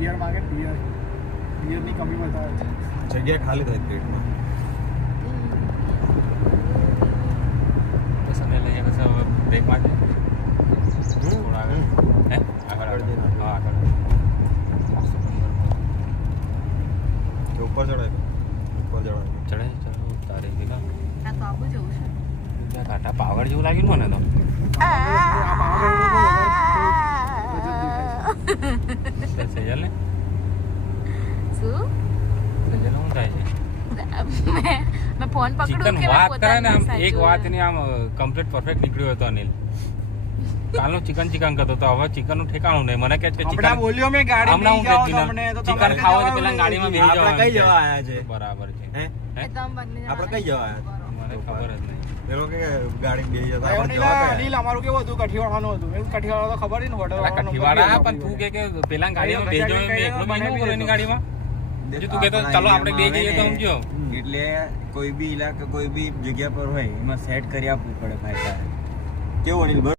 Beer માંગે બિયરની કમી બતાવે છે. જગ્યા ખાલી થાય પેટમાં. તો સને લઈએ પછી હવે બ્રેક મારજે. થોડા આગળ હે આગળ હા આગળ ઉપર ચડાય ચડે તારે ગયેલા આ તો આબુ જવું છે. ઘાટા પાવડ જેવું લાગ્યું મને તો. સેજલ ને શું સેજલ શું થાય છે? મેં ફોન પકડું ચિકન કે વાત કરે ને આમ પોતાની એક વાત ની આમ કમ્પ્લીટ પરફેક્ટ નીકળ્યો હતો અનિલ. કાલનું ચિકન કરતો તો હવે ચિકન નું ઠેકાણું નહીં. મને કહે છે કે ચિકન બોલ્યો મેં ગાડી હમણાં હું જાઓ કહે તમને તો ચિકન ખાવો તો પેલા ગાડીમાં બેસી આપણે કઈ જવા જવાનું. આયા છે? બરાબર છે. હે એ તો આમ બંને આપણે કઈ જવા આયા? મને ખબર જ નહીં. પેલો કે ગાડી બેસી જતા આવ્યો આપણે નહીં જવા લા, કયા? અનિલ અમારું કેવું હતું કઠિયાવાડનું હતું. મેં કઠિયાવાડ તો ખબર ને હોટલ પેલા કઠીવાડા પણ તું કે પેલા ગાડીમાં બેસી જવાનું મેં એકલો બેસી ન એની ગાડીમાં. જો તું કહેતો ચાલો આપણે બે જઈએ તો સમજો. એટલે કોઈ બી ઇલાકા કોઈ બી જગ્યા પર હોય એમાં સેટ કરી આપવું પડે ભાઈ તારે. કેવું અનિલ?